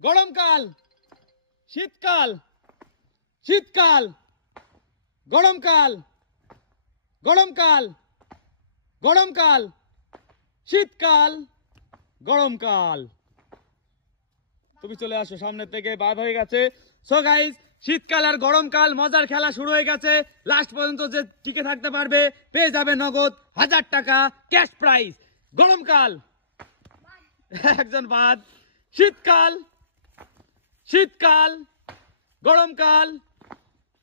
গরমকাল শীতকাল শীতকাল গরমকাল গরমকাল গরমকাল শীতকাল গরমকাল। তুমি চলে আসো সামনে থেকে, বাদ হয়ে গেছে। সো গাইস, শীতকাল আর গরমকাল মজার খেলা শুরু হয়ে গেছে। লাস্ট পর্যন্ত যে টিকে থাকতে পারবে পেয়ে যাবে নগদ 1000 টাকা ক্যাশ প্রাইজ। গরমকাল একজন বাদ। শীতকাল শীতকাল গরমকাল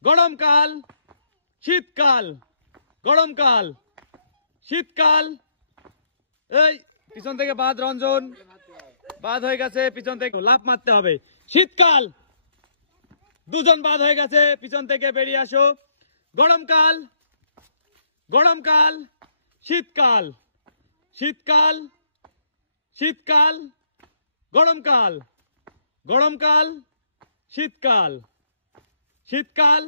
গরমকাল শীতকাল গরমকাল শীতকাল। এই পিছন থেকে বাদ, রঞ্জন বাদ হয়ে গেছে, পিছন থেকে লাফ মারতে হবে। শীতকাল দুজন বাদ হয়ে গেছে, পিছন থেকে বেরিয়ে আসো। গরমকাল গরমকাল শীতকাল শীতকাল শীতকাল গরমকাল গরমকাল শীতকাল শীতকাল।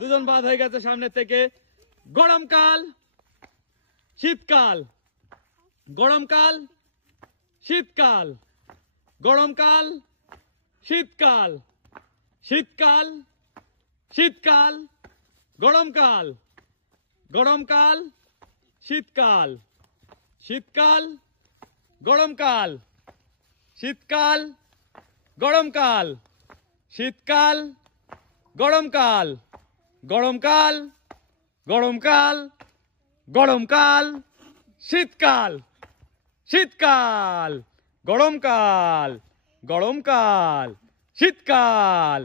দুজন বাদ হয়ে গেছে সামনের থেকে। গরমকাল শীতকাল গরমকাল শীতকাল গরমকাল শীতকাল শীতকাল শীতকাল গরমকাল গরমকাল শীতকাল শীতকাল গরমকাল শীতকাল গরমকাল শীতকাল গরমকাল গরমকাল গরমকাল গরমকাল শীতকাল শীতকাল গরমকাল গরমকাল শীতকাল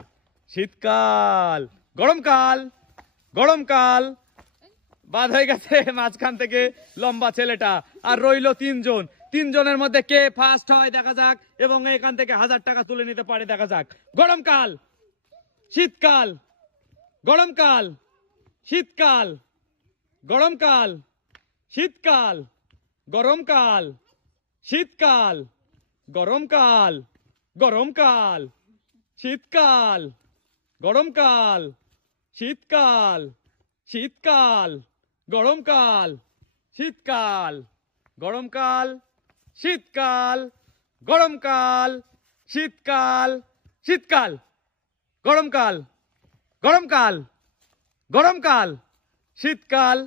শীতকাল গরমকাল গরমকাল। বাদ হয়ে গেছে মাঝখান থেকে লম্বা ছেলেটা, আর রইল তিনজনের মধ্যে কে ফার্স্ট হয় দেখা যাক, এবং এখান থেকে 1000 টাকা তুলে নিতে পারে দেখা যাক। গরমকাল শীতকাল গরমকাল শীতকাল গরমকাল শীতকাল গরমকাল শীতকাল গরমকাল গরমকাল শীতকাল গরমকাল শীতকাল শীতকাল গরমকাল শীতকাল গরমকাল শীতকাল গরমকাল শীতকাল শীতকাল গরমকাল গরমকাল গরমকাল শীতকাল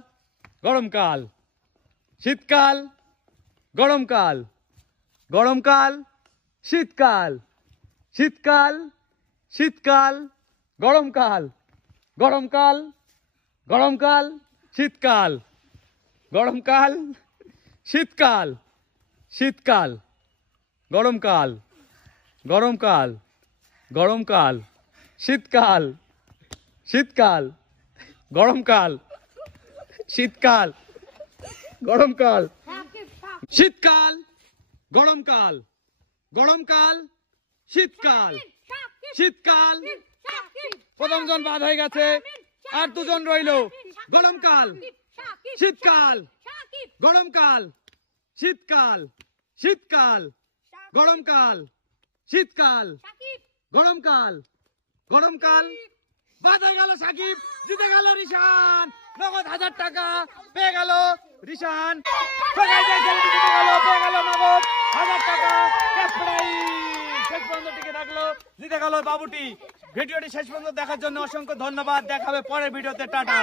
গরমকাল শীতকাল গরমকাল গরমকাল শীতকাল শীতকাল শীতকাল গরমকাল গরমকাল গরমকাল শীতকাল গরমকাল শীতকাল শীতকাল গরমকাল গরমকাল গরমকাল শীতকাল শীতকাল গরমকাল শীতকাল গরমকাল শীতকাল গরমকাল গরমকাল শীতকাল শীতকাল। প্রথমজন বাদ হয়ে গেছে, আর দুজন রইল। গরমকাল শীতকাল গরমকাল শীতকাল শীতকাল গরমকাল শীতকাল গরমকাল গরমকাল। বাদ হয়ে গেল সাকিব, জিতে গেল রিশান, নগদ 1000 টাকা পেয়ে গেল রিশান। পেয়ে গেল নগদ 1000 টাকা ক্যাশ প্রাইজ। শেষ পর্যন্ত টিকে থাকলো, জিতে গেল বাবুটি। ভিডিওটি শেষ পর্যন্ত দেখার জন্য অসংখ্য ধন্যবাদ। দেখা হবে পরের ভিডিওতে। টাটা।